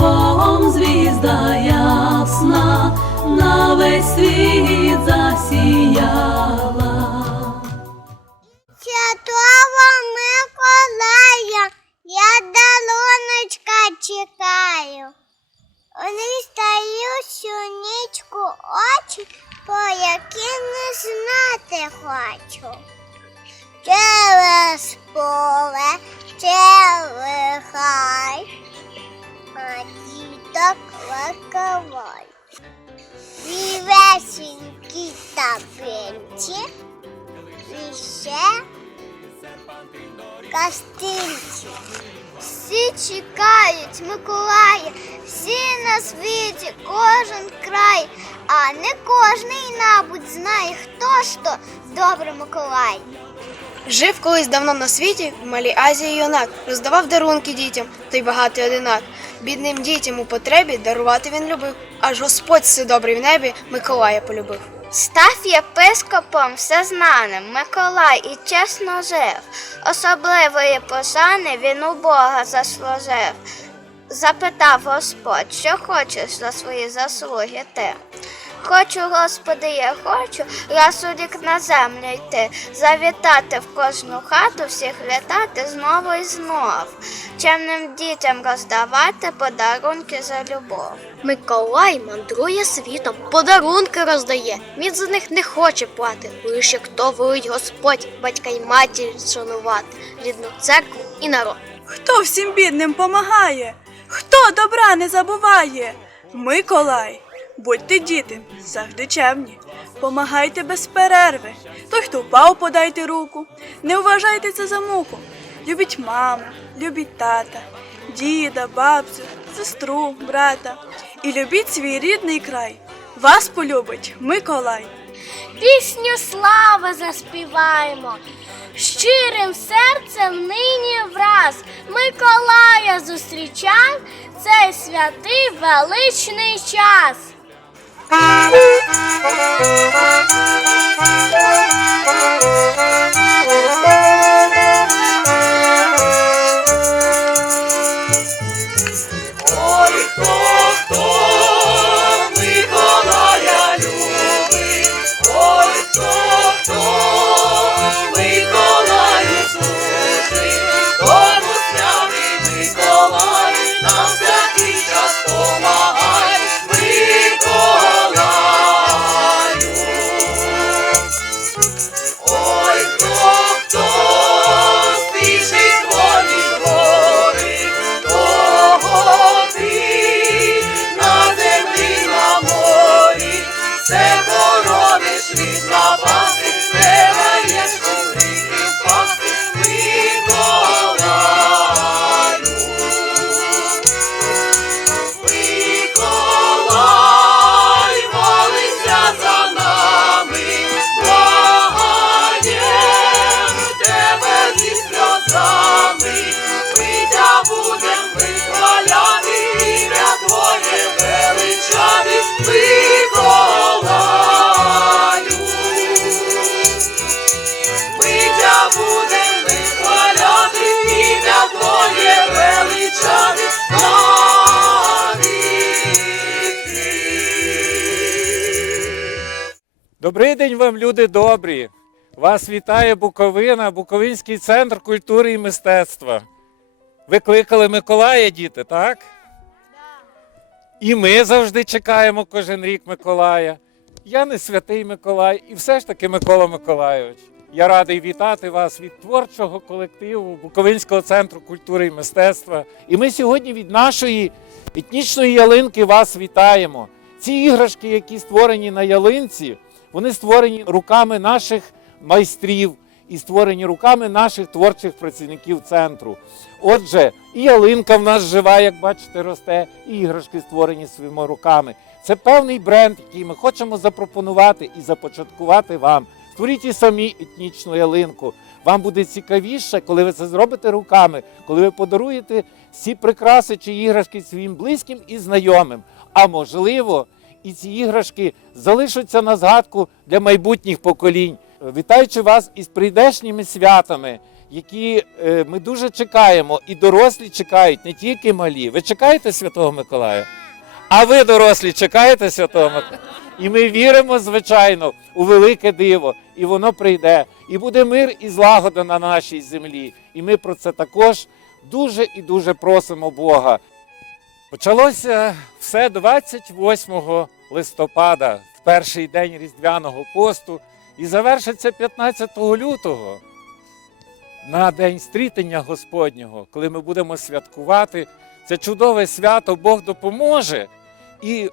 небом звізда ясна, на весь світ засіяла. Святого Миколая, я даруночка чекаю. Листаю всю нічку очі, по яким не знати хочу. Через поле, через хай, а діток лаковай. Вівесенькі та пенті, і ще. Всі чекають Миколая, всі на світі, кожен край, а не кожний, набудь, знає, хто ж то добрий Миколай. Жив колись давно на світі в малій Азії юнак, роздавав дарунки дітям, та й багатий одинак. Бідним дітям у потребі дарувати він любив, аж Господь все добрий в небі Миколая полюбив. Став єпископом всезнаним, Миколай і чесно жив. Особливої пошани він у Бога заслужив. Запитав Господь, що хочеш за свої заслуги ти. Хочу, Господи, я хочу раз у рік на землю йти, завітати в кожну хату, всіх вітати знову і знов, чемним дітям роздавати подарунки за любов. Миколай мандрує світом, подарунки роздає. Він за них не хоче плати. Лише хто волить Господь, батька й матір шанувати, рідну церкву і народ. Хто всім бідним помагає? Хто добра не забуває? Миколай, будьте діти, завжди чемні. Помагайте без перерви. Той, хто впав, подайте руку. Не вважайте це за муку. Любіть маму, любіть тата, діда, бабцю, сестру, брата. І любіть свій рідний край. Вас полюбить Миколай. Пісню слави заспіваємо. Щирим серцем нині враз Миколая зустрічав цей святий величний час. Thank you. Все борониш від напасти, все даєш впасти, Миколаю. Миколай, за нами, благаєм тебе зі сльозами, Витя будем вихваляти, ім'я Твоє величати, Добрий день вам, люди добрі! Вас вітає Буковина, Буковинський центр культури і мистецтва. Ви кликали Миколая, діти, так? І ми завжди чекаємо кожен рік Миколая. Я не святий Миколай, і все ж таки Микола Миколайович. Я радий вітати вас від творчого колективу Буковинського центру культури і мистецтва. І ми сьогодні від нашої етнічної ялинки вас вітаємо. Ці іграшки, які створені на ялинці, вони створені руками наших майстрів і створені руками наших творчих працівників центру. Отже, і ялинка в нас жива, як бачите, росте, і іграшки створені своїми руками. Це певний бренд, який ми хочемо запропонувати і започаткувати вам. Створіть і самі етнічну ялинку. Вам буде цікавіше, коли ви це зробите руками, коли ви подаруєте всі прикраси чи іграшки своїм близьким і знайомим. А можливо, і ці іграшки залишаться на згадку для майбутніх поколінь. Вітаючи вас із прийдешніми святами, які е, ми дуже чекаємо, і дорослі чекають, не тільки малі. Ви чекаєте Святого Миколая? А ви, дорослі, чекаєте Святого Миколая? І ми віримо, звичайно, у велике диво, і воно прийде. І буде мир і злагода на нашій землі. І ми про це також дуже і дуже просимо Бога. Почалося все 28 листопада, в перший день Різдвяного посту, і завершиться 15 лютого на День стрітення Господнього, коли ми будемо святкувати це чудове свято, Бог допоможе. І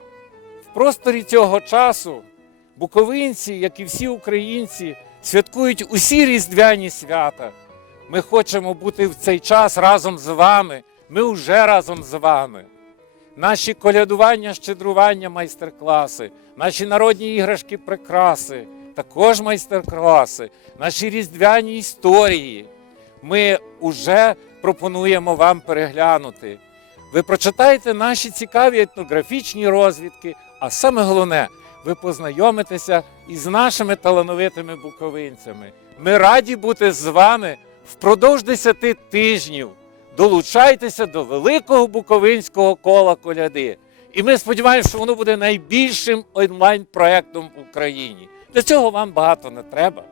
просторі цього часу буковинці, як і всі українці, святкують усі різдвяні свята. Ми хочемо бути в цей час разом з вами. Ми вже разом з вами. Наші колядування, щедрування, майстер-класи, наші народні іграшки, прикраси, також майстер-класи, наші різдвяні історії. Ми вже пропонуємо вам переглянути. Ви прочитаєте наші цікаві етнографічні розвідки, а саме головне, ви познайомитеся із нашими талановитими буковинцями. Ми раді бути з вами впродовж 10 тижнів. Долучайтеся до великого буковинського кола коляди. І ми сподіваємося, що воно буде найбільшим онлайн-проектом в Україні. Для цього вам багато не треба.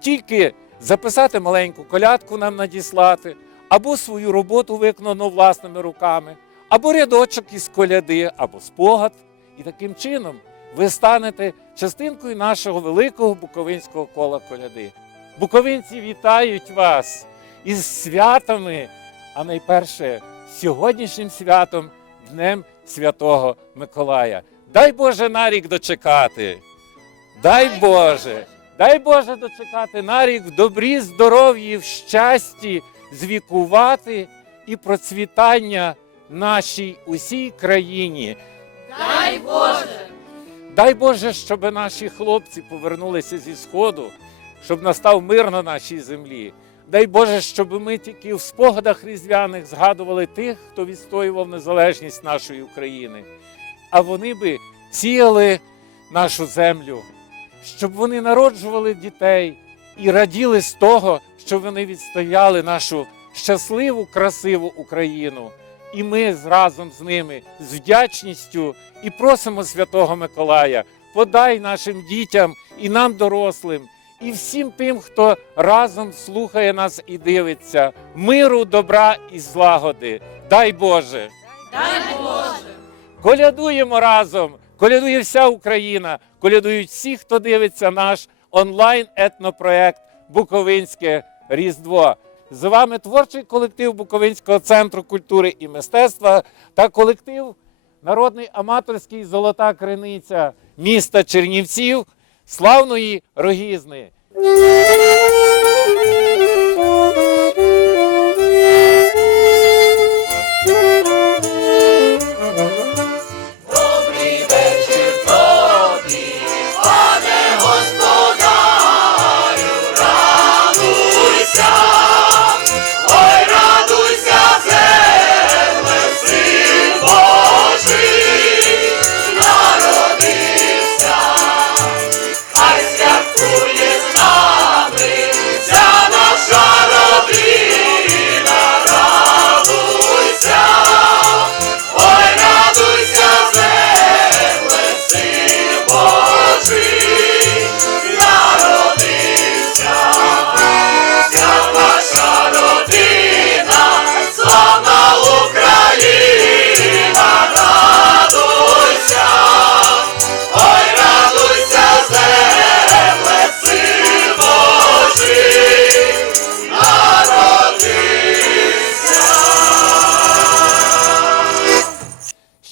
Тільки записати маленьку колядку нам надіслати, або свою роботу виконану власними руками, або рядочок із коляди, або спогад. І таким чином ви станете частинкою нашого великого буковинського кола коляди. Буковинці вітають вас із святами, а найперше сьогоднішнім святом, Днем Святого Миколая. Дай Боже на рік дочекати. Дай Боже, дай Боже дочекати на рік в добрі, здоров'ї, в щасті, звікувати і процвітання нашій усій країні. Дай Боже! Дай Боже, щоб наші хлопці повернулися зі сходу, щоб настав мир на нашій землі. Дай Боже, щоб ми тільки в спогадах різдвяних згадували тих, хто відстоював незалежність нашої України. А вони би сіяли нашу землю, щоб вони народжували дітей і раділи з того, що вони відстояли нашу щасливу, красиву Україну. І ми разом з ними з вдячністю і просимо Святого Миколая, подай нашим дітям і нам, дорослим, і всім тим, хто разом слухає нас і дивиться, миру, добра і злагоди. Дай Боже! Дай Боже! Колядуємо разом! Колядує вся Україна, колядують всі, хто дивиться наш онлайн етнопроект Буковинське Різдво. З вами творчий колектив Буковинського центру культури і мистецтва та колектив Народний аматорський Золота Криниця міста Чернівців, славної Рогізни.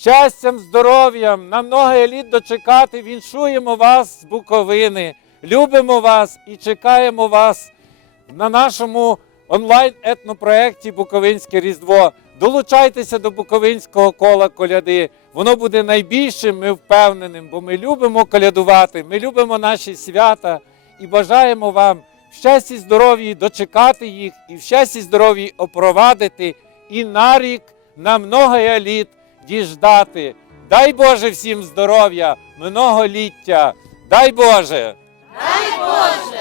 Щастям, здоров'ям, на много літ дочекати, віншуємо вас з Буковини. Любимо вас і чекаємо вас на нашому онлайн етнопроекті Буковинське Різдво. Долучайтеся до Буковинського кола коляди. Воно буде найбільшим, ми впевненим, бо ми любимо колядувати, ми любимо наші свята і бажаємо вам в щасті здоров'ї дочекати їх і в щасті здоров'ї опровадити і на рік, на много літ діждати. Дай Боже всім здоров'я, многоліття. Дай Боже! Дай Боже!